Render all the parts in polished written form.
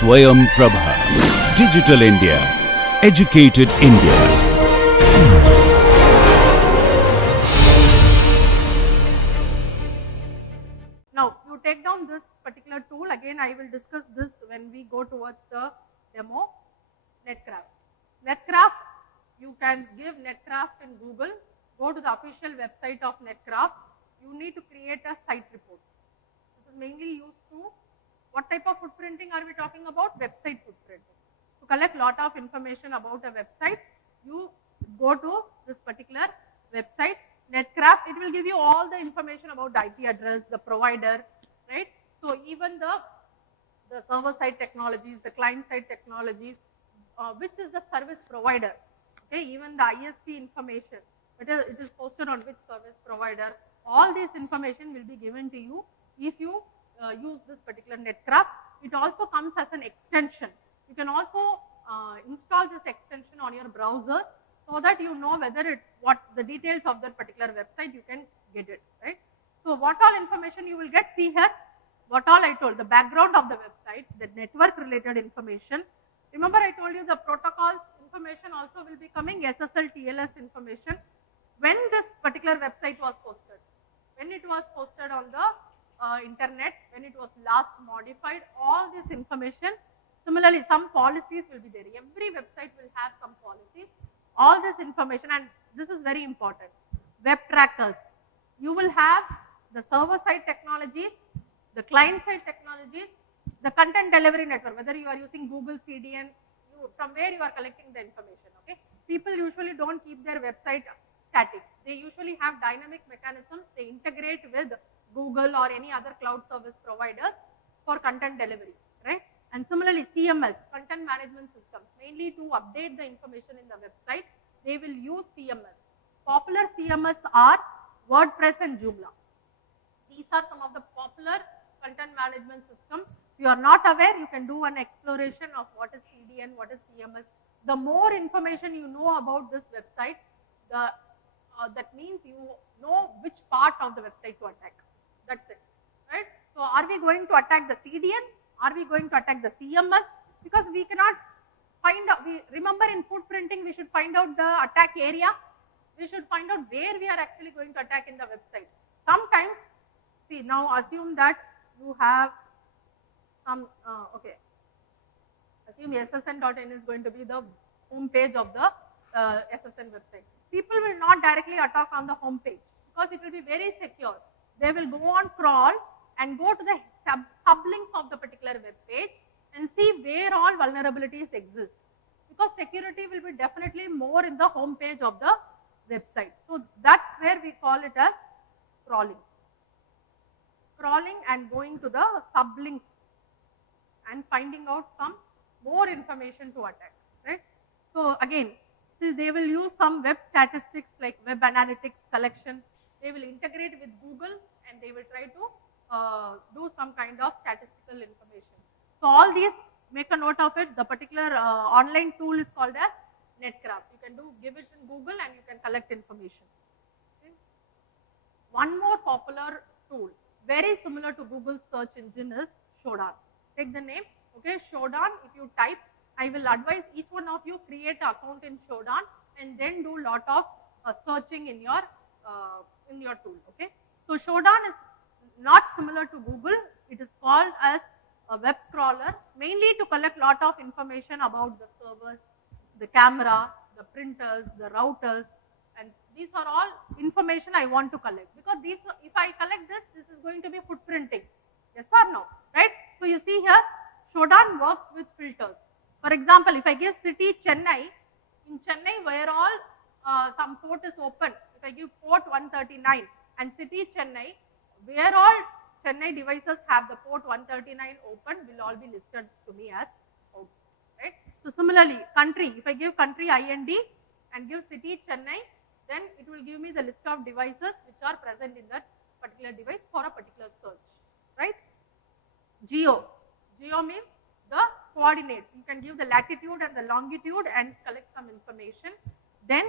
Swayam Prabha. Digital India. Educated India. Now, you take down this particular tool. Again, I will discuss this when we go towards the demo. Netcraft. Netcraft, you can give Netcraft in Google. Go to the official website of Netcraft. You need to create a site report. This is mainly used to, what type of footprinting are we talking about? Website footprinting. To collect lot of information about a website, you go to this particular website, Netcraft. It will give you all the information about the IP address, the provider, right? So even the server-side technologies, the client-side technologies, which is the service provider, okay? Even the ISP information, it is posted on which service provider. All this information will be given to you if you use this particular Netcraft. It also comes as an extension. You can also install this extension on your browser so that you know whether what the details of that particular website, you can get it, right? So what all information you will get, see here, what all I told, the background of the website, the network related information. Remember I told you the protocols information also will be coming, SSL, TLS information. When this particular website was posted, when it was posted on the internet, when it was last modified, all this information. Similarly, some policies will be there. Every website will have some policies. All this information, and this is very important. Web trackers. You will have the server-side technologies, the client-side technologies, the content delivery network, whether you are using Google CDN, from where you are collecting the information, okay? People usually don't keep their website static. They usually have dynamic mechanisms. They integrate with Google or any other cloud service providers for content delivery, right? And similarly, CMS, content management systems, mainly to update the information in the website, they will use CMS. Popular CMS are WordPress and Joomla. These are some of the popular content management systems. If you are not aware, you can do an exploration of what is CDN, what is CMS. The more information you know about this website, that means you know which part of the website to attack. That's it, right? So are we going to attack the CDN? Are we going to attack the CMS? Because we cannot find out, remember in footprinting, we should find out the attack area. We should find out where we are actually going to attack in the website. Sometimes, see, now assume that you have some, okay, assume ssn.in is going to be the home page of the SSN website. People will not directly attack on the home page because it will be very secure. They will go on crawl and go to the sublinks of the particular web page and see where all vulnerabilities exist. Because security will be definitely more in the home page of the website. So that's where we call it as crawling. Crawling and going to the sublinks and finding out some more information to attack, right? So again, see, they will use some web statistics like web analytics collection. They will integrate with Google and they will try to do some kind of statistical information. So all these, make a note of it. The particular online tool is called as Netcraft. You can give it in Google and you can collect information. Okay. One more popular tool, very similar to Google's search engine, is Shodan. Take the name, okay, Shodan. If you type, I will advise each one of you create an account in Shodan and then do lot of searching in your tool, okay. So Shodan is not similar to Google. It is called as a web crawler, mainly to collect lot of information about the servers, the camera, the printers, the routers, and these are all information I want to collect, because these, if I collect this is going to be footprinting, yes or no, right? So you see here, Shodan works with filters. For example, if I give city Chennai, in Chennai where all some port is open, if I give port 139 and city Chennai, where all Chennai devices have the port 139 open will all be listed to me as out, right? So similarly, country, if I give country IND and give city Chennai, then it will give me the list of devices which are present in that particular device for a particular search, right? Geo means the coordinates. You can give the latitude and the longitude and collect some information. Then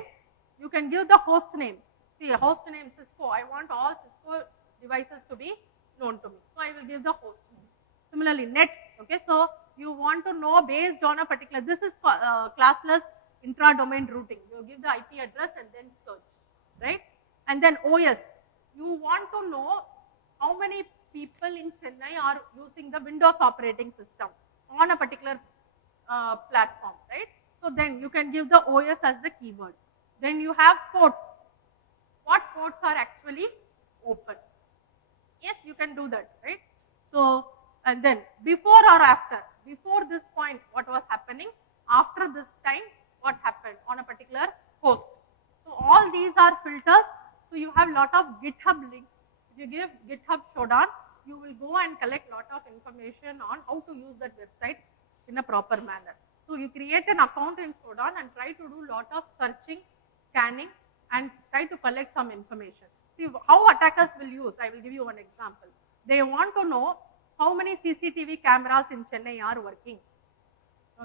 you can give the host name. See, a host name Cisco. I want all Cisco devices to be known to me. So I will give the host name. Similarly, net. Okay, so you want to know based on a particular, this is classless intra-domain routing. You give the IP address and then search, right? And then OS, you want to know how many people in Chennai are using the Windows operating system on a particular platform, right? So then you can give the OS as the keyword. Then you have ports. What ports are actually open? Yes, you can do that, right? So, and then before or after, before this point, what was happening, after this time, what happened on a particular host. So all these are filters. So you have lot of GitHub links. If you give GitHub Shodan, you will go and collect lot of information on how to use that website in a proper manner. So you create an account in Shodan and try to do lot of searching, scanning, and try to collect some information. See how attackers will use. I will give you one example. They want to know how many CCTV cameras in Chennai are working.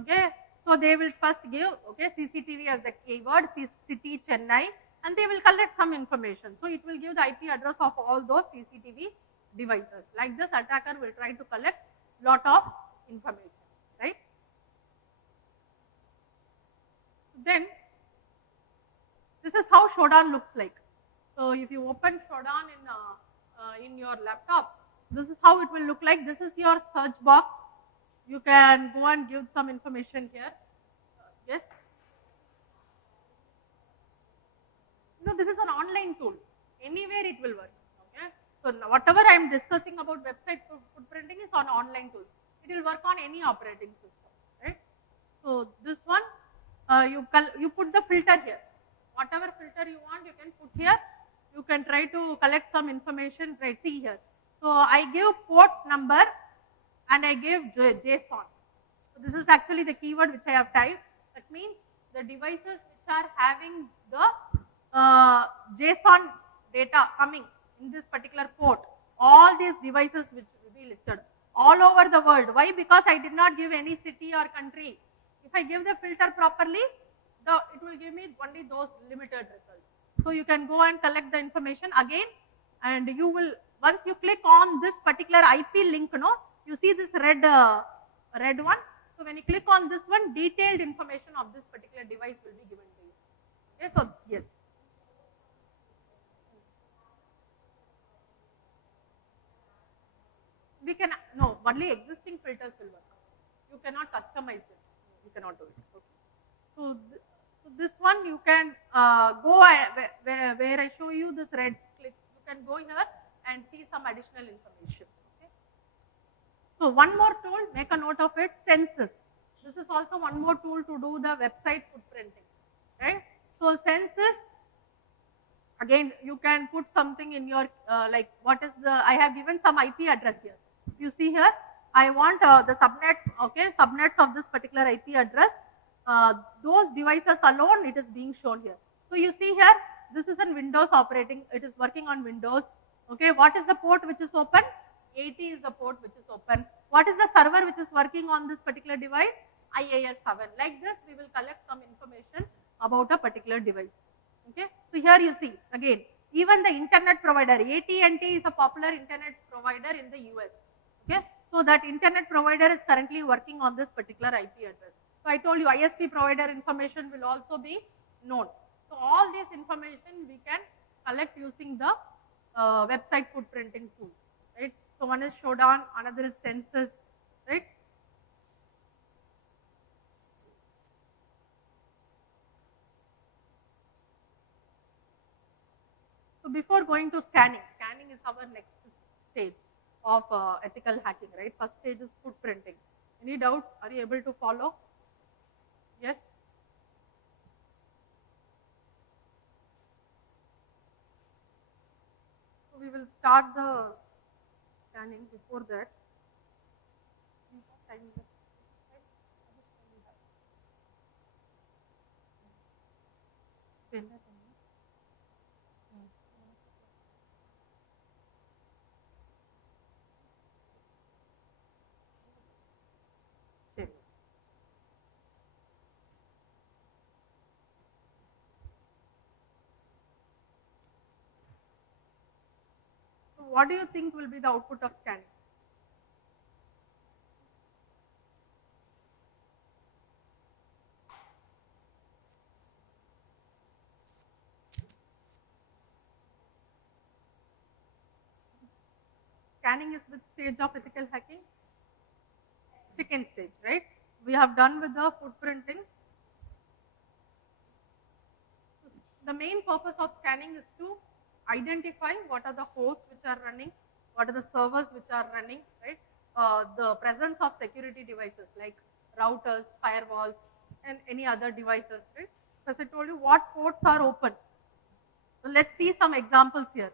Okay, so they will first give CCTV as the keyword, city Chennai, and they will collect some information. So it will give the IP address of all those CCTV devices. Like this, attacker will try to collect lot of information, right? Then this is how Shodan looks like. So if you open Shodan in your laptop, this is how it will look like. This is your search box. You can go and give some information here. Yes. No, this is an online tool. Anywhere it will work. Okay. So whatever I am discussing about website footprinting is on online tools. It will work on any operating system, right? So this one, you put the filter here. Whatever filter you want, you can put here. You can try to collect some information, right? See here. So I give port number and I gave JSON. So this is actually the keyword which I have typed. That means the devices which are having the JSON data coming in this particular port, all these devices which will be listed all over the world. Why? Because I did not give any city or country. If I give the filter properly, it will give me only those limited results. So you can go and collect the information again, and you will, once you click on this particular IP link, you see this red one. So when you click on this one, detailed information of this particular device will be given to you. Okay, so yes. We can, no, only existing filters will work. You cannot customize it. You cannot do it. Okay. So this one you can go where I show you this red click. You can go here and see some additional information. Okay. So one more tool, make a note of it, Census. This is also one more tool to do the website footprinting, right? So Census, again you can put something in your like what is the, I have given some IP address here. You see here, I want the subnets, okay, subnets of this particular IP address. Those devices alone, it is being shown here. So you see here, this is in Windows operating, it is working on Windows. Okay, what is the port which is open? 80 is the port which is open. What is the server which is working on this particular device? IIS 7. Like this, we will collect some information about a particular device. Okay, so here you see, again, even the internet provider, AT&T is a popular internet provider in the US. Okay, so that internet provider is currently working on this particular IP address. So I told you ISP provider information will also be known. So all this information we can collect using the website footprinting tool, right? So one is Shodan, another is Census, right? So before going to scanning is our next stage of ethical hacking, right? First stage is footprinting. Any doubts? Are you able to follow? Yes? So we will start the scanning. Before that, what do you think will be the output of scanning? scanning is which stage of ethical hacking? Second stage, right? We have done with the footprinting. The main purpose of scanning is to identify what are the hosts which are running, what are the servers which are running, right? The presence of security devices like routers, firewalls, and any other devices, right? Because I told you what ports are open. So let's see some examples here,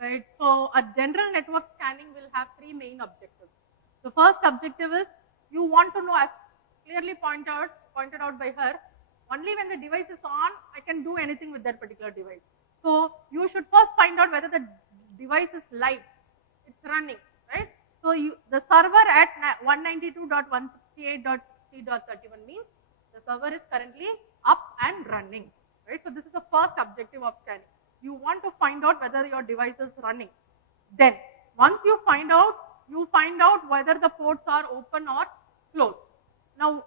right? So a general network scanning will have three main objectives. The first objective is you want to know, as clearly pointed out by her, only when the device is on, I can do anything with that particular device. So you should first find out whether the device is live, it's running, right? So the server at 192.168.60.31 means the server is currently up and running, right? So this is the first objective of scanning. You want to find out whether your device is running. Then once you find out whether the ports are open or closed. Now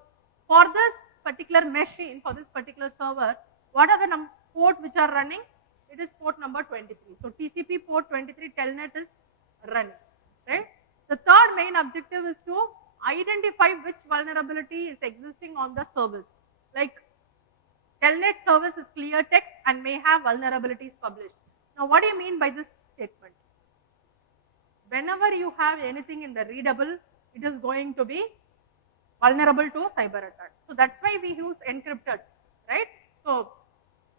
for this particular machine, for this particular server, what are the port which are running? It is port number 23. So TCP port 23 telnet is running, right? The third main objective is to identify which vulnerability is existing on the service. Like telnet service is clear text and may have vulnerabilities published. Now what do you mean by this statement? Whenever you have anything in the readable, it is going to be vulnerable to cyber attack. So that's why we use encrypted, right? So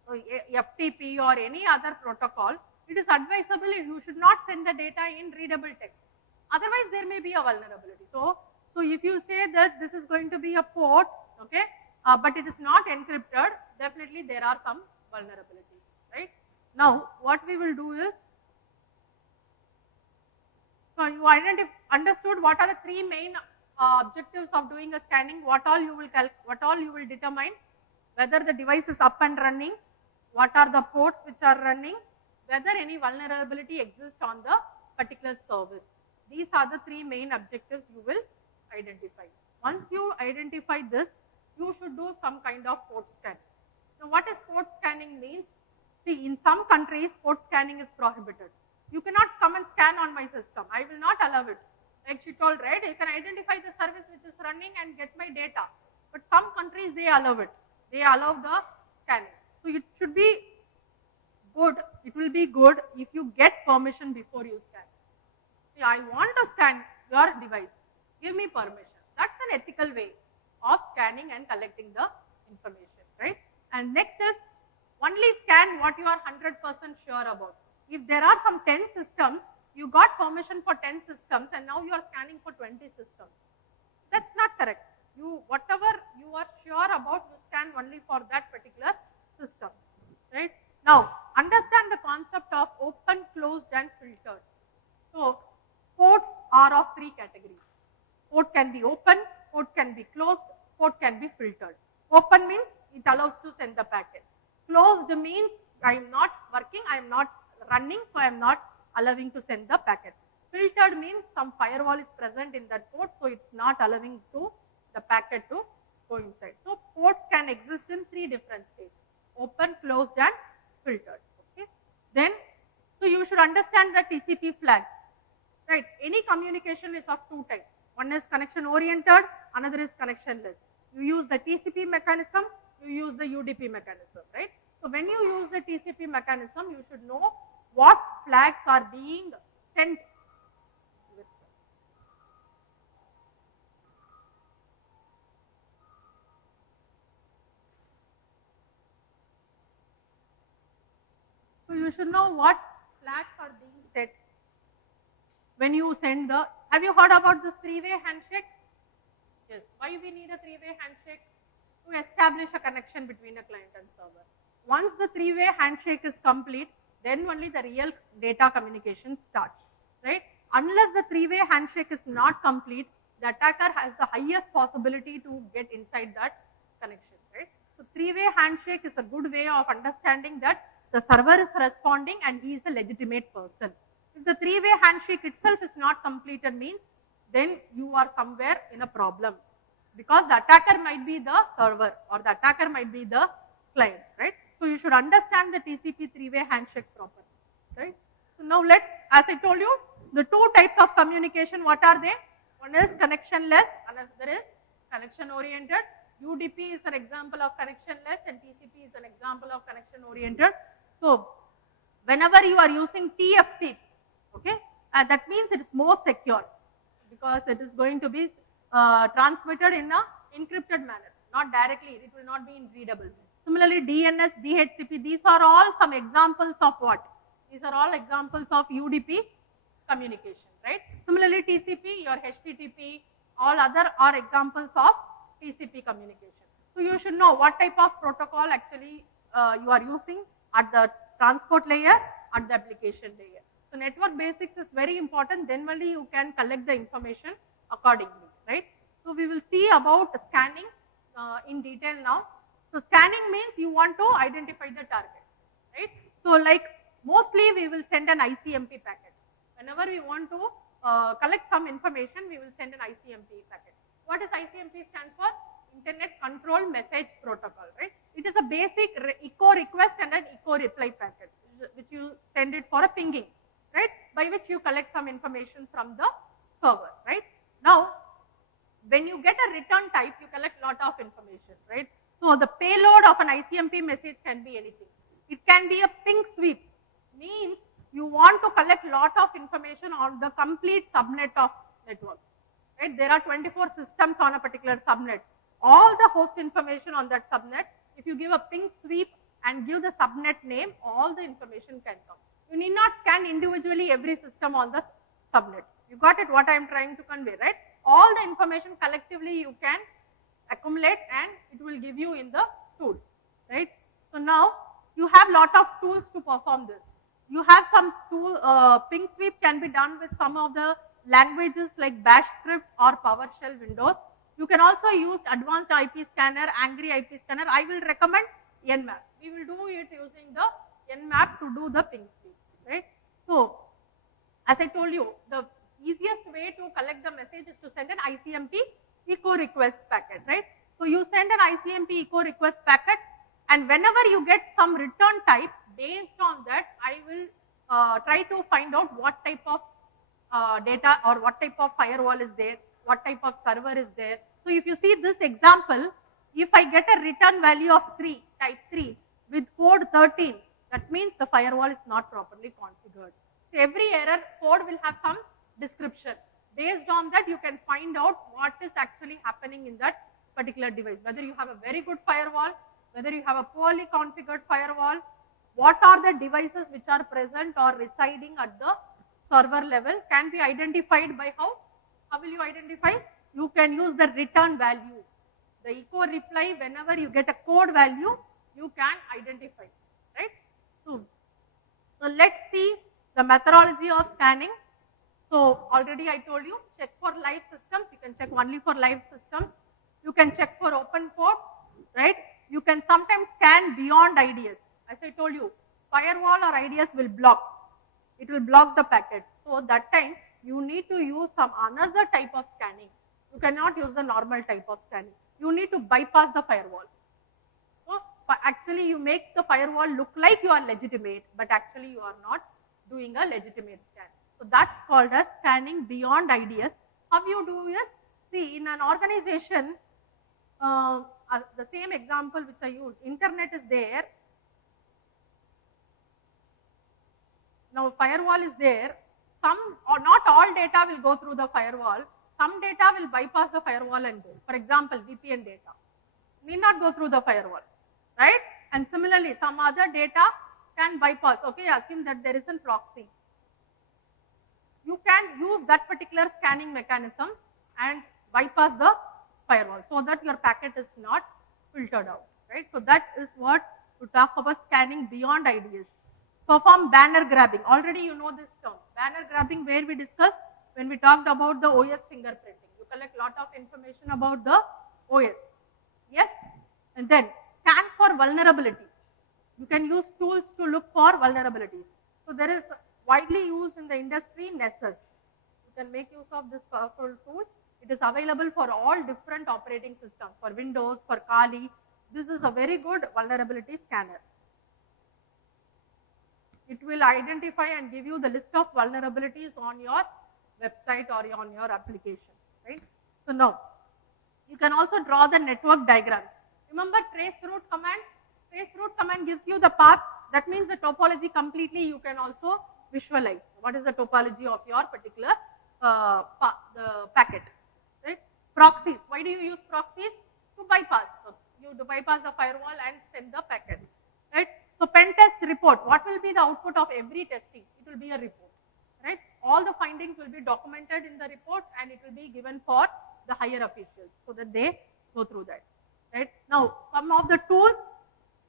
FTP or any other protocol, it is advisable you should not send the data in readable text. Otherwise, there may be a vulnerability. So if you say that this is going to be a port, okay, but it is not encrypted, definitely there are some vulnerabilities, right? Now, what we will do is, so you understood what are the three main objectives of doing a scanning, what all you will determine, whether the device is up and running, what are the ports which are running, whether any vulnerability exists on the particular service. These are the three main objectives you will identify. Once you identify this, you should do some kind of port scan. Now what is port scanning means? See, in some countries port scanning is prohibited. You cannot come and scan on my system. I will not allow it. Like she told, right? You can identify the service which is running and get my data. But some countries, they allow it. They allow the scanning. So it should be good. It will be good if you get permission before you scan. See, I want to scan your device. Give me permission. That's an ethical way of scanning and collecting the information, right? And next is only scan what you are 100% sure about. If there are some 10 systems, you got permission for 10 systems and now you are scanning for 20 systems. That's not correct. Whatever you are sure about, you scan only for that particular systems, right? Now, understand the concept of open, closed and filtered. So, ports are of three categories. Port can be open, port can be closed, port can be filtered. Open means it allows to send the packet. Closed means I am not working, I am not running, so I am not allowing to send the packet. Filtered means some firewall is present in that port, so it's not allowing to the packet to go inside. So ports can exist in three different states: open, closed and filtered. Okay. Then, so you should understand the TCP flags, right? Any communication is of two types. One is connection oriented, another is connectionless. You use the TCP mechanism, you use the UDP mechanism, right? So when you use the TCP mechanism, you should know what flags are being sent. So you should know what flags are being set when you send the, have you heard about this three-way handshake? Yes. Why we need a three-way handshake? To establish a connection between a client and server. Once the three-way handshake is complete, then only the real data communication starts, right? Unless the three-way handshake is not complete, the attacker has the highest possibility to get inside that connection, right? So three-way handshake is a good way of understanding that the server is responding and he is a legitimate person. If the three-way handshake itself is not completed means, then you are somewhere in a problem, because the attacker might be the server or the attacker might be the client, right? So you should understand the TCP three-way handshake properly, right? So now let's, as I told you, the two types of communication, what are they? One is connectionless, another is connection oriented. UDP is an example of connectionless and TCP is an example of connection oriented. So, whenever you are using TFTP, okay, that means it is more secure because it is going to be transmitted in a encrypted manner, not directly, it will not be in readable. Similarly, DNS, DHCP, these are all some examples of what? These are all examples of UDP communication, right? Similarly, TCP, your HTTP, all other are examples of TCP communication. So, you should know what type of protocol actually you are using at the transport layer, at the application layer. So, network basics is very important, then only you can collect the information accordingly, right? So, we will see about scanning in detail now. So, scanning means you want to identify the target, right? So, like mostly we will send an ICMP packet. Whenever we want to collect some information, we will send an ICMP packet. What is ICMP stands for? Internet Control Message Protocol, right? It is a basic echo request and an echo reply packet, which you send it for a pinging, right? By which you collect some information from the server, right? Now, when you get a return type, you collect lot of information, right? So, the payload of an ICMP message can be anything. It can be a ping sweep, means you want to collect lot of information on the complete subnet of network, right? There are 24 systems on a particular subnet. All the host information on that subnet, if you give a ping sweep and give the subnet name, all the information can come. You need not scan individually every system on the subnet. You got it what I am trying to convey, right? All the information collectively you can accumulate and it will give you in the tool, right? So, now you have lot of tools to perform this. You have some tool, ping sweep can be done with some of the languages like Bash script or PowerShell Windows. You can also use advanced IP scanner, Angry IP scanner. I will recommend Nmap. We will do it using the Nmap to do the ping sweep, right? So, as I told you, the easiest way to collect the message is to send an ICMP echo request packet, right? So, you send an ICMP echo request packet and whenever you get some return type, based on that, I will try to find out what type of data or what type of firewall is there, what type of server is there. So, if you see this example, if I get a return value of 3, type 3 with code 13, that means the firewall is not properly configured. So, every error code will have some description. Based on that, you can find out what is actually happening in that particular device, whether you have a very good firewall, whether you have a poorly configured firewall, what are the devices which are present or residing at the server level can be identified by how? How will you identify? You can use the return value. The echo reply, whenever you get a code value, you can identify, right? So let's see the methodology of scanning. So, already I told you, check for live systems, you can check only for live systems. You can check for open ports, right? You can sometimes scan beyond IDS. As I told you, firewall or IDS will block. It will block the packets. So, that time you need to use some another type of scanning. You cannot use the normal type of scanning. You need to bypass the firewall. So, actually you make the firewall look like you are legitimate, but actually you are not doing a legitimate scan. So, that's called as scanning beyond IDS. How you do is, see, in an organization, the same example which I used, internet is there. Now, firewall is there. Some or not all data will go through the firewall. Some data will bypass the firewall and go. For example, VPN data need not go through the firewall, right? And similarly, some other data can bypass. Okay, assume that there is a proxy. You can use that particular scanning mechanism and bypass the firewall so that your packet is not filtered out, right? So, that is what we talk about scanning beyond IDS. Perform banner grabbing. Already you know this term. Banner grabbing, where we discussed when we talked about the OS fingerprinting. You collect lot of information about the OS. Yes? And then scan for vulnerabilities. You can use tools to look for vulnerabilities. So, there is widely used in the industry Nessus. You can make use of this powerful tool. It is available for all different operating systems, for Windows, for Kali. This is a very good vulnerability scanner. It will identify and give you the list of vulnerabilities on your website or on your application, right? So now, you can also draw the network diagrams. Remember traceroute command? Traceroute command gives you the path. That means the topology completely you can also visualize. What is the topology of your particular the packet, right? Proxies. Why do you use proxies? To bypass. So you to bypass the firewall and send the packet, right? So pen test report. What will be the output of every testing? It will be a report, right? All the findings will be documented in the report and it will be given for the higher officials so that they go through that, right? Now, some of the tools,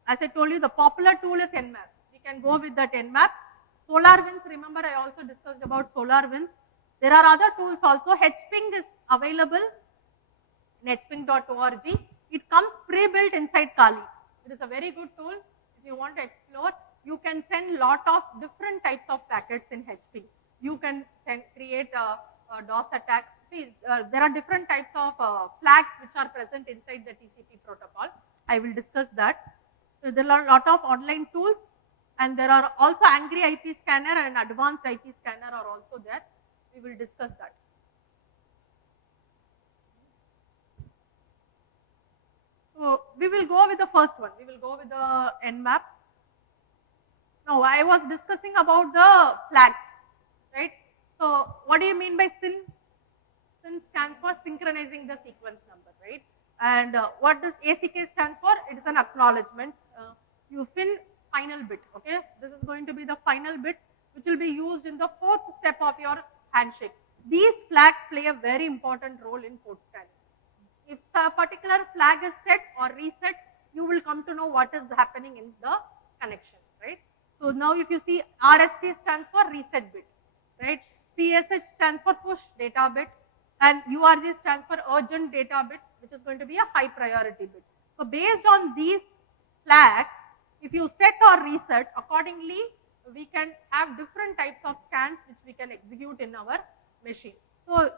as I told you, the popular tool is Nmap. We can go with that Nmap. SolarWinds, remember I also discussed about SolarWinds. There are other tools also. HPing is available in hping.org. It comes pre-built inside Kali. It is a very good tool. If you want to explore, you can send lot of different types of packets in HPing. You can create a DOS attack. See, there are different types of flags which are present inside the TCP protocol. I will discuss that. So there are a lot of online tools, and there are also Angry IP Scanner and Advanced IP Scanner are also there. We will discuss that. So we will go with the first one. We will go with the Nmap. Now I was discussing about the flags, right? So what do you mean by SYN? SYN stands for synchronizing the sequence number, right? And what does ACK stand for? It is an acknowledgement. You FIN final bit, okay? This is going to be the final bit which will be used in the fourth step of your handshake. These flags play a very important role in port scanning. If a particular flag is set or reset, you will come to know what is happening in the connection, right? So now if you see RST stands for reset bit, right? PSH stands for push data bit, and URG stands for urgent data bit, which is going to be a high priority bit. So based on these flags, if you set or reset, accordingly, we can have different types of scans which we can execute in our machine. So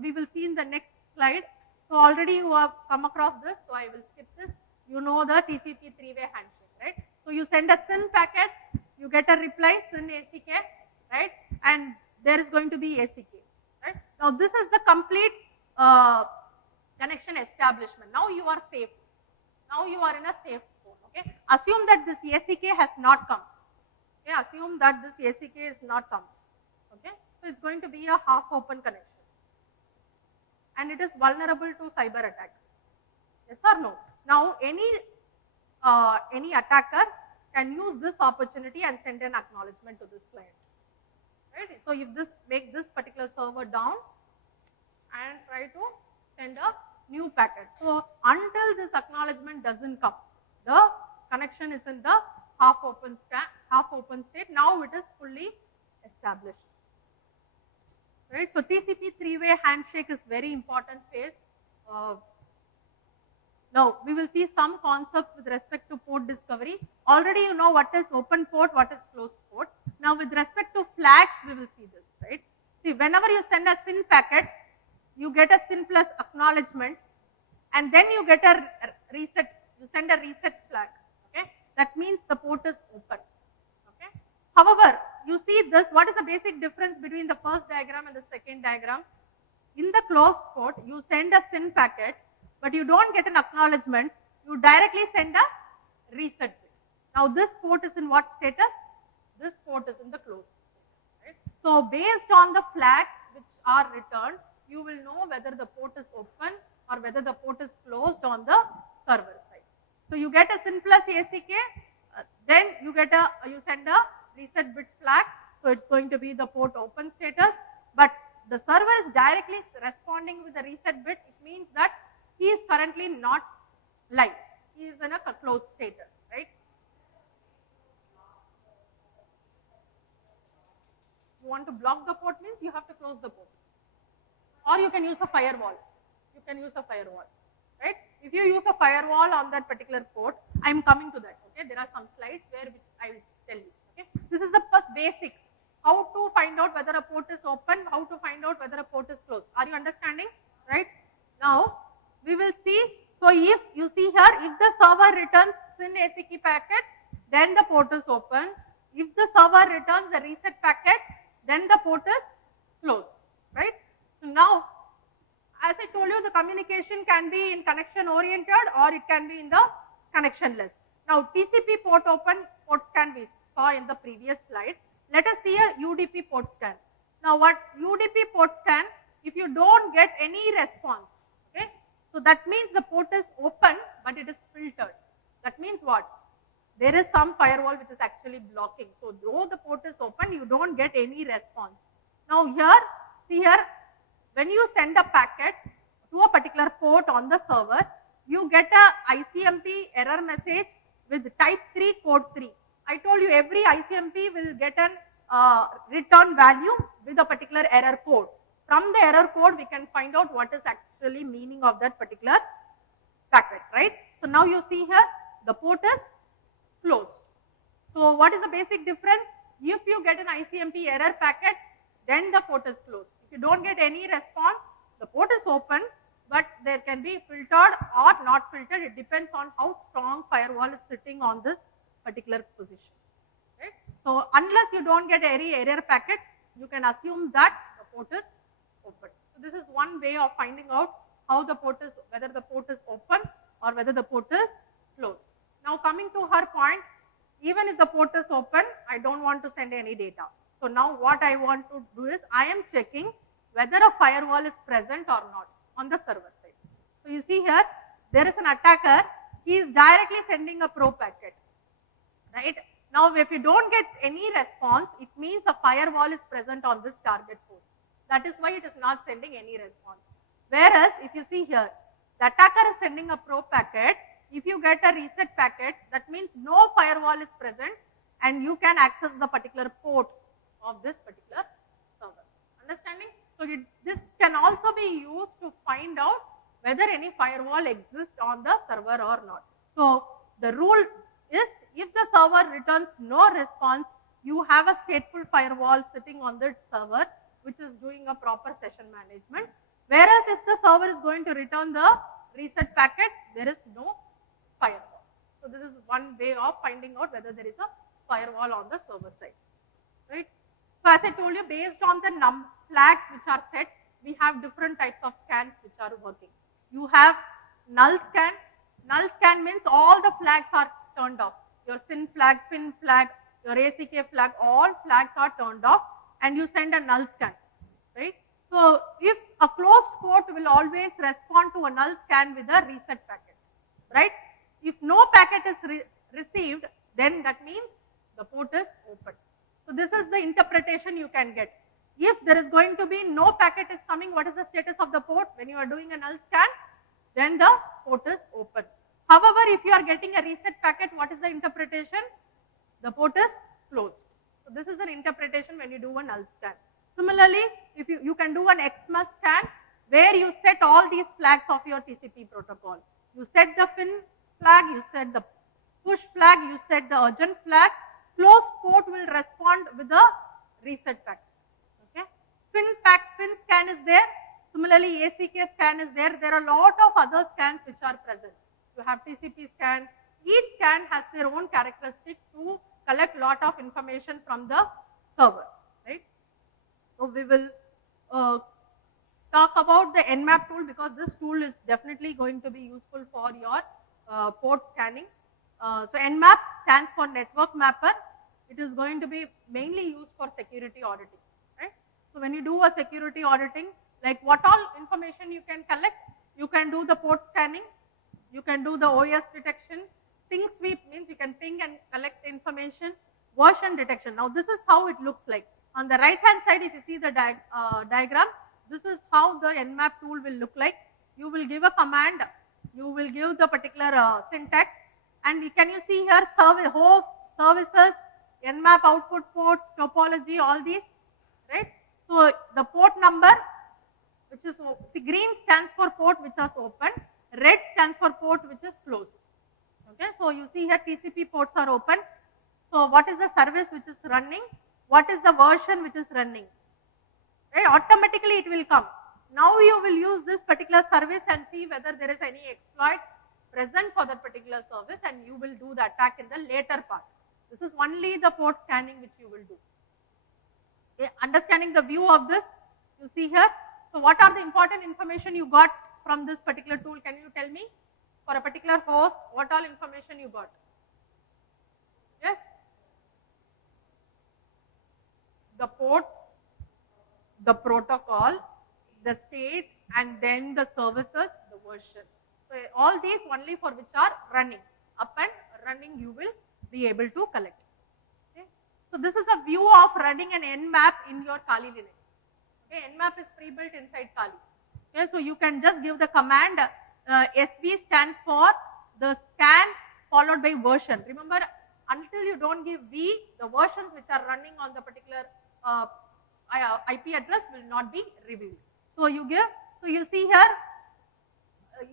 we will see in the next slide. So already you have come across this, so I will skip this. You know the TCP three-way handshake, right? So you send a SYN packet, you get a reply SYN ACK, right? And there is going to be ACK, right? Now this is the complete connection establishment. Now you are safe. Now you are in a safe zone, okay? Assume that this ACK has not come. Okay, assume that this ACK is not come. Okay, so it's going to be a half open connection. And it is vulnerable to cyber attack. Yes or no? Now any attacker can use this opportunity and send an acknowledgement to this client. Right? So if this make this particular server down and try to send a new packet. So until this acknowledgement doesn't come, the connection is in the half open state. Now it is fully established. Right? So TCP three-way handshake is very important phase. Now we will see some concepts with respect to port discovery. Already you know what is open port, what is closed port. Now with respect to flags, we will see this, right? See, whenever you send a SYN packet, you get a SYN plus acknowledgement, and then you get a reset, you send a reset flag, okay? That means the port is open, okay? However, you see this, what is the basic difference between the first diagram and the second diagram? In the closed port, you send a SYN packet, but you don't get an acknowledgement, you directly send a reset bit. Now this port is in what status? This port is in the closed status, right? So based on the flags which are returned, you will know whether the port is open or whether the port is closed on the server side. So you get a SYN plus ACK, then you send a reset bit flag, so it's going to be the port open status, but the server is directly responding with the reset bit. It means that he is currently not live. He is in a closed status, right? You want to block the port means you have to close the port. Or you can use a firewall. You can use a firewall, right? If you use a firewall on that particular port, I am coming to that, okay? There are some slides where I will tell you, okay? This is the first basic. How to find out whether a port is open, how to find out whether a port is closed. Are you understanding, right? Now, we will see, so if you see here, if the server returns SYN ACK packet, then the port is open. If the server returns the reset packet, then the port is closed, right? So now, as I told you, the communication can be in connection oriented or it can be in the connectionless. Now, TCP port open port scan we saw in the previous slide. Let us see a UDP port scan. Now, what UDP port scan, if you don't get any response, okay, so that means the port is open but it is filtered. That means what? There is some firewall which is actually blocking. So, though the port is open, you don't get any response. Now, here, see here, when you send a packet to a particular port on the server, you get a ICMP error message with type 3 code 3. I told you every ICMP will get an return value with a particular error code. From the error code, we can find out what is actually meaning of that particular packet, right? So now you see here, the port is closed. So what is the basic difference? If you get an ICMP error packet, then the port is closed. If you don't get any response, the port is open, but there can be filtered or not filtered. It depends on how strong firewall is sitting on this particular position. Right? So unless you don't get any error packet, you can assume that the port is open. So this is one way of finding out how the port is, whether the port is open or whether the port is closed. Now coming to her point, even if the port is open, I don't want to send any data. So now what I want to do is, I am checking whether a firewall is present or not on the server side. So you see here, there is an attacker, he is directly sending a probe packet, right? Now if you don't get any response, it means a firewall is present on this target port. That is why it is not sending any response. Whereas if you see here, the attacker is sending a probe packet, if you get a reset packet, that means no firewall is present and you can access the particular port of this particular server. Understanding? So this can also be used to find out whether any firewall exists on the server or not. So the rule is, if the server returns no response, you have a stateful firewall sitting on the server which is doing a proper session management. Whereas if the server is going to return the reset packet, there is no firewall. So this is one way of finding out whether there is a firewall on the server side, right? So as I told you, based on the flags which are set, we have different types of scans which are working. You have null scan. Null scan means all the flags are turned off. Your SYN flag, FIN flag, your ACK flag, all flags are turned off and you send a null scan, right? So if a closed port will always respond to a null scan with a reset packet, right? If no packet is received, then that means the port is open. So this is the interpretation you can get. If there is going to be no packet is coming, what is the status of the port? When you are doing a null scan, then the port is open. However, if you are getting a reset packet, what is the interpretation? The port is closed. So this is an interpretation when you do a null scan. Similarly, if you can do an XMS scan where you set all these flags of your TCP protocol. You set the FIN flag, you set the push flag, you set the urgent flag. Closed port will respond with a reset packet. Okay. FIN scan is there. Similarly, ACK scan is there. There are a lot of other scans which are present. You have TCP scan. Each scan has their own characteristics to collect lot of information from the server, right? So we will talk about the Nmap tool, because this tool is definitely going to be useful for your port scanning. So Nmap stands for Network Mapper. It is going to be mainly used for security auditing, right? So when you do a security auditing, like what all information you can collect, you can do the port scanning, you can do the OS detection. Ping sweep means you can ping and collect information. Version detection. Now this is how it looks like. On the right hand side, if you see the diagram, this is how the Nmap tool will look like. You will give a command, you will give the particular syntax, and can you see here host, services, Nmap output ports, topology, all these, right? So the port number, which is, see, green stands for port which is open, red stands for port which is closed. Okay, so you see here TCP ports are open. So what is the service which is running? What is the version which is running? Right, automatically it will come. Now you will use this particular service and see whether there is any exploit present for that particular service, and you will do the attack in the later part. This is only the port scanning which you will do. Okay, understanding the view of this, you see here. So what are the important information you got from this particular tool? Can you tell me? For a particular host, what all information you got? Yes? The ports, the protocol, the state, and then the services, the version. So all these only for which are running. Up and running you will be able to collect. Okay? So this is a view of running an Nmap in your Kali Linux. Okay? Nmap is pre-built inside Kali. Okay? So you can just give the command SV stands for the scan followed by version. Remember, until you don't give V, the versions which are running on the particular IP address will not be revealed. So you give, so you see here,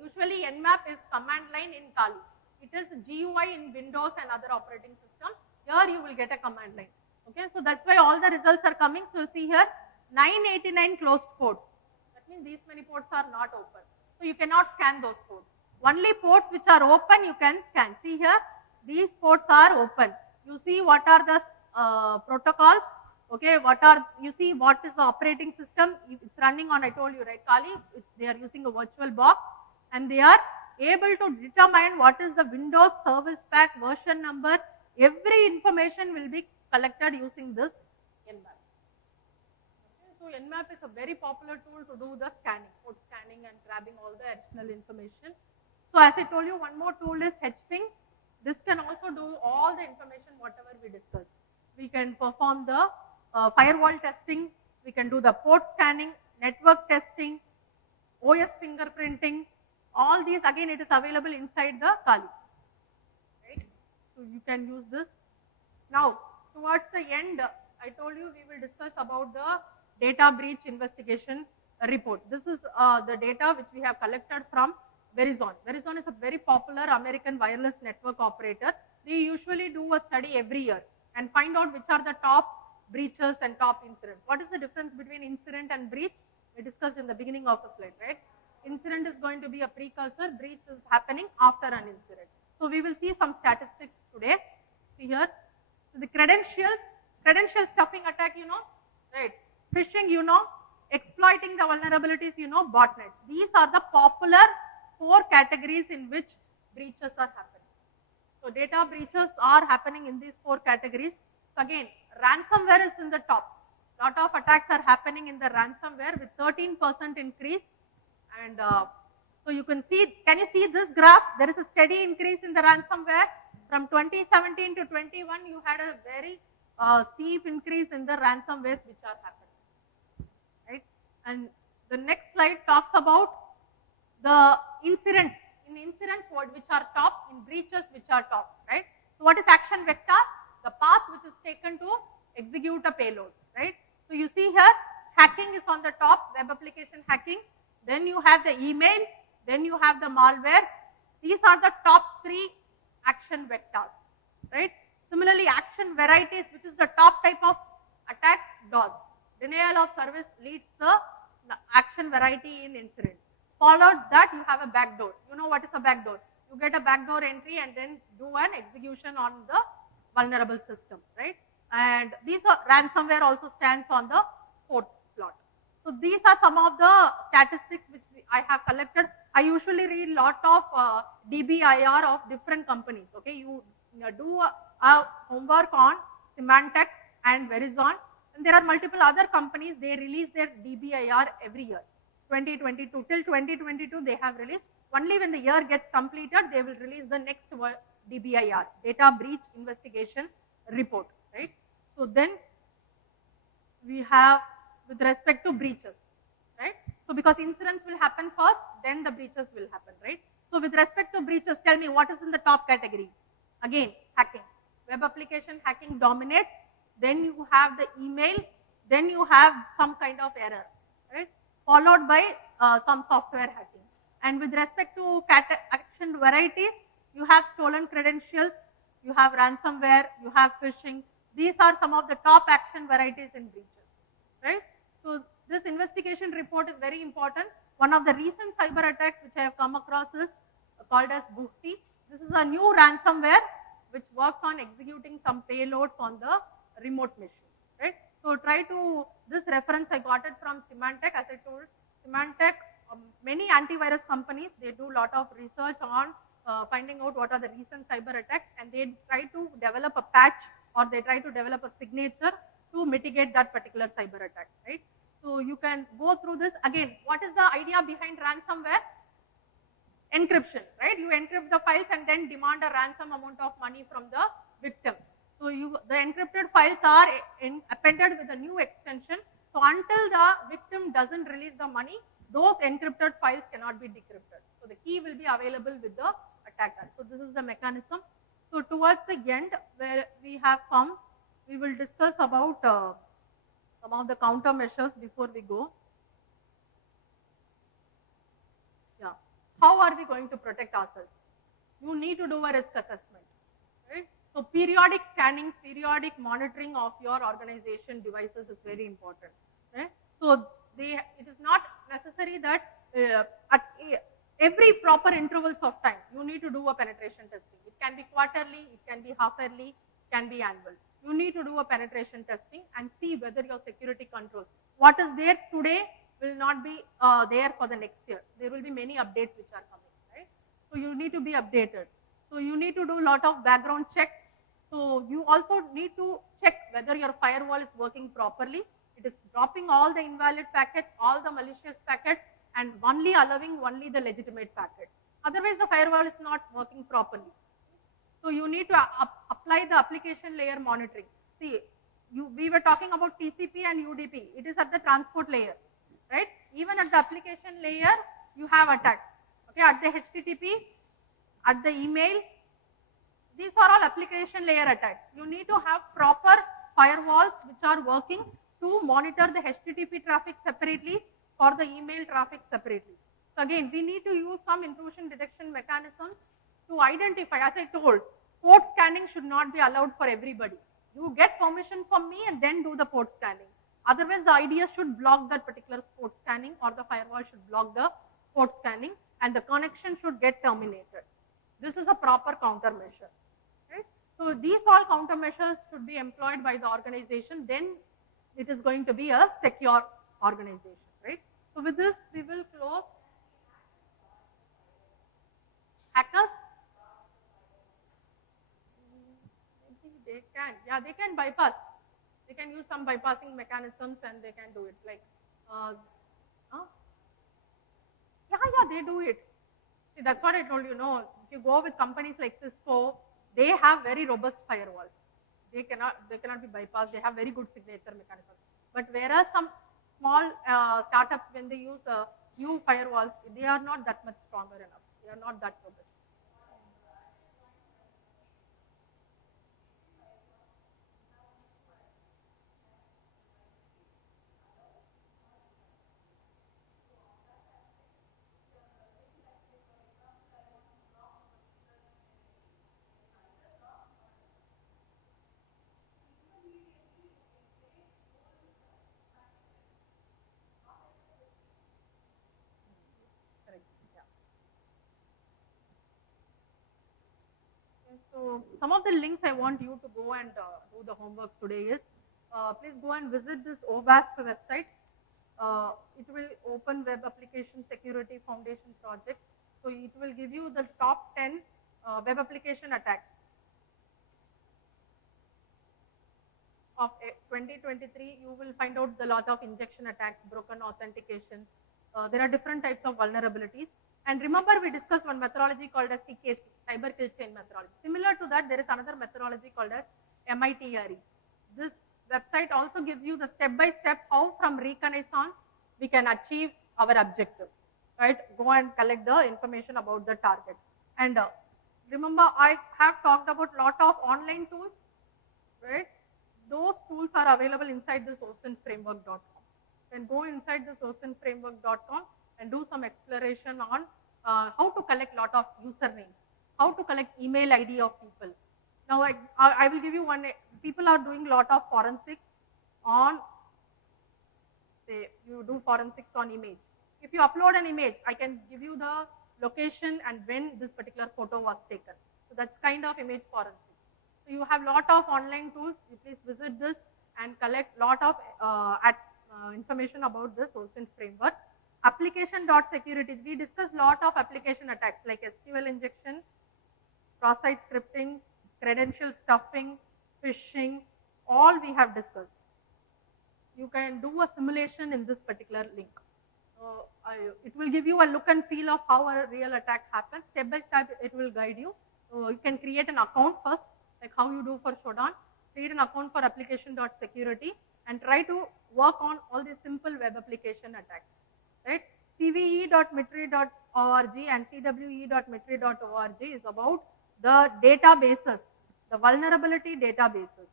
usually Nmap is command line in Kali. It is GUI in Windows and other operating systems. Here you will get a command line. Okay, so that's why all the results are coming. So you see here, 989 closed ports. That means these many ports are not open. So you cannot scan those ports. Only ports which are open you can scan. See here, these ports are open. You see what are the protocols. Okay, you see what is the operating system. It's running on, I told you, right, Kali. They are using a virtual box and they are able to determine what is the Windows service pack version number. Every information will be collected using this Nmap. Okay, so Nmap is a very popular tool to do the scanning, port scanning and grabbing all the additional information. So as I told you, one more tool is HPing. This can also do all the information whatever we discussed. We can perform the firewall testing, we can do the port scanning, network testing, OS fingerprinting, all these again it is available inside the Kali, right? So you can use this. Now towards the end, I told you we will discuss about the data breach investigation report. This is the data which we have collected from Verizon. Verizon is a very popular American wireless network operator. They usually do a study every year and find out which are the top breaches and top incidents. What is the difference between incident and breach? We discussed in the beginning of the slide, right? Incident is going to be a precursor, breach is happening after an incident. So we will see some statistics today. See here, so the credential stuffing attack, you know, right? Phishing, you know, exploiting the vulnerabilities, you know, botnets. These are the popular 4 categories in which breaches are happening. So data breaches are happening in these 4 categories. So again, ransomware is in the top. Lot of attacks are happening in the ransomware with 13% increase. And so you can see, can you see this graph? There is a steady increase in the ransomware. From 2017 to 21, you had a very steep increase in the ransomwares which are happening, right? And the next slide talks about the incident. In incidents, which are top, in breaches, which are top, right? So what is action vector? The path which is taken to execute a payload, right? So you see here, hacking is on the top, web application hacking. Then you have the email, then you have the malwares. These are the top 3 action vectors, right? Similarly, action varieties, which is the top type of attack, DOS. Denial of service leads the action variety in incident. Followed that, you have a backdoor. You know what is a backdoor? You get a backdoor entry and then do an execution on the vulnerable system, right? And these are ransomware also stands on the 4th slot. So these are some of the statistics which I have collected. I usually read lot of DBIR of different companies. Okay, you do a homework on Symantec and Verizon, and there are multiple other companies. They release their DBIR every year. 2022 till 2022 they have released. Only when the year gets completed, they will release the next DBIR, data breach investigation report, right? So then we have with respect to breaches, right? So because incidents will happen first, then the breaches will happen, right? So with respect to breaches, tell me what is in the top category? Again, hacking. Web application hacking dominates. Then you have the email. Then you have some kind of error, right? Followed by some software hacking. And with respect to action varieties, you have stolen credentials, you have ransomware, you have phishing. These are some of the top action varieties in breaches, right? So this investigation report is very important. One of the recent cyber attacks which I have come across is called as Buhti. This is a new ransomware which works on executing some payloads on the remote machine, right? So try to, this reference I got it from Symantec. As I told, Symantec, many antivirus companies, they do a lot of research on finding out what are the recent cyber attacks, and they try to develop a patch or they try to develop a signature to mitigate that particular cyber attack, right? So you can go through this. Again, what is the idea behind ransomware? Encryption, right? You encrypt the files and then demand a ransom amount of money from the victim. So the encrypted files are appended with a new extension. So until the victim doesn't release the money, those encrypted files cannot be decrypted. So the key will be available with the attacker. So this is the mechanism. So towards the end where we have come, we will discuss about some of the countermeasures before we go. Yeah. How are we going to protect ourselves? You need to do a risk assessment, right? So periodic scanning, periodic monitoring of your organization devices is very important, right? So it is not necessary that at every proper intervals of time, you need to do a penetration testing. It can be quarterly, it can be half-yearly, it can be annual. You need to do a penetration testing and see whether your security controls, what is there today will not be there for the next year. There will be many updates which are coming, right? So you need to be updated. So you need to do a lot of background checks. So you also need to check whether your firewall is working properly. It is dropping all the invalid packets, all the malicious packets, and only allowing only the legitimate packets. Otherwise, the firewall is not working properly. So you need to apply the application layer monitoring. See, we were talking about TCP and UDP. It is at the transport layer, right? Even at the application layer, you have attacks. Okay, at the HTTP, at the email, these are all application layer attacks. You need to have proper firewalls which are working to monitor the HTTP traffic separately or the email traffic separately. So again, we need to use some intrusion detection mechanisms to identify. As I told, port scanning should not be allowed for everybody. You get permission from me and then do the port scanning. Otherwise, the IDS should block that particular port scanning, or the firewall should block the port scanning, and the connection should get terminated. This is a proper countermeasure, right? So these all countermeasures should be employed by the organization. Then it is going to be a secure organization, right? So with this, we will close. Hackers? They can, yeah, they can bypass. They can use some bypassing mechanisms and they can do it. Like, yeah, they do it. See, that's what I told you. No, if you go with companies like Cisco, they have very robust firewalls. They cannot be bypassed. They have very good signature mechanisms. But whereas some small startups, when they use new firewalls, they are not that much stronger enough. They are not that robust. So some of the links I want you to go and do the homework today is, please go and visit this OWASP website. It will Open Web Application Security Foundation project. So it will give you the top 10 web application attacks of 2023. You will find out a lot of injection attacks, broken authentication. There are different types of vulnerabilities. And remember, we discussed one methodology called as CKC, Cyber Kill Chain methodology. Similar to that, there is another methodology called as MITRE. This website also gives you the step-by-step how from reconnaissance we can achieve our objective, right? Go and collect the information about the target. And remember, I have talked about lot of online tools, right? Those tools are available inside this ocenframework.com. Then go inside this ocenframework.com and do some exploration on how to collect lot of usernames, how to collect email ID of people. Now I will give you one. People are doing lot of forensics on, say you do forensics on image. If you upload an image, I can give you the location and when this particular photo was taken. So that's kind of image forensics. So you have lot of online tools. You please visit this and collect lot of information about the SOSINT framework. Application.security. We discussed lot of application attacks like SQL injection, cross-site scripting, credential stuffing, phishing, all we have discussed. You can do a simulation in this particular link. It will give you a look and feel of how a real attack happens. Step by step, it will guide you. You can create an account first, like how you do for Shodan. Create an account for application.security and try to work on all these simple web application attacks. Right? cve.mitri.org and cwe.mitri.org is about the databases, the vulnerability databases.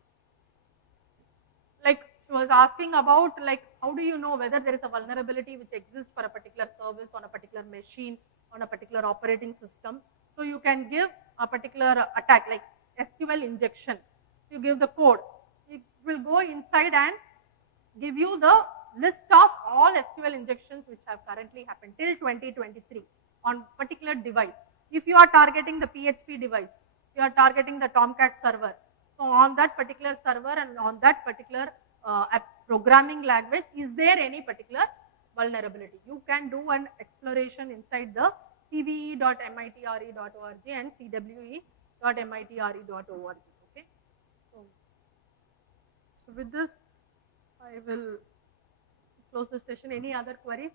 Like she was asking about like how do you know whether there is a vulnerability which exists for a particular service on a particular machine on a particular operating system. So you can give a particular attack like SQL injection. You give the code. It will go inside and give you the list of all SQL injections which have currently happened till 2023 on particular device. If you are targeting the PHP device, you are targeting the Tomcat server. So on that particular server and on that particular programming language, is there any particular vulnerability? You can do an exploration inside the cve.mitre.org and cwe.mitre.org. Okay. So with this, I will close the session. Any other queries?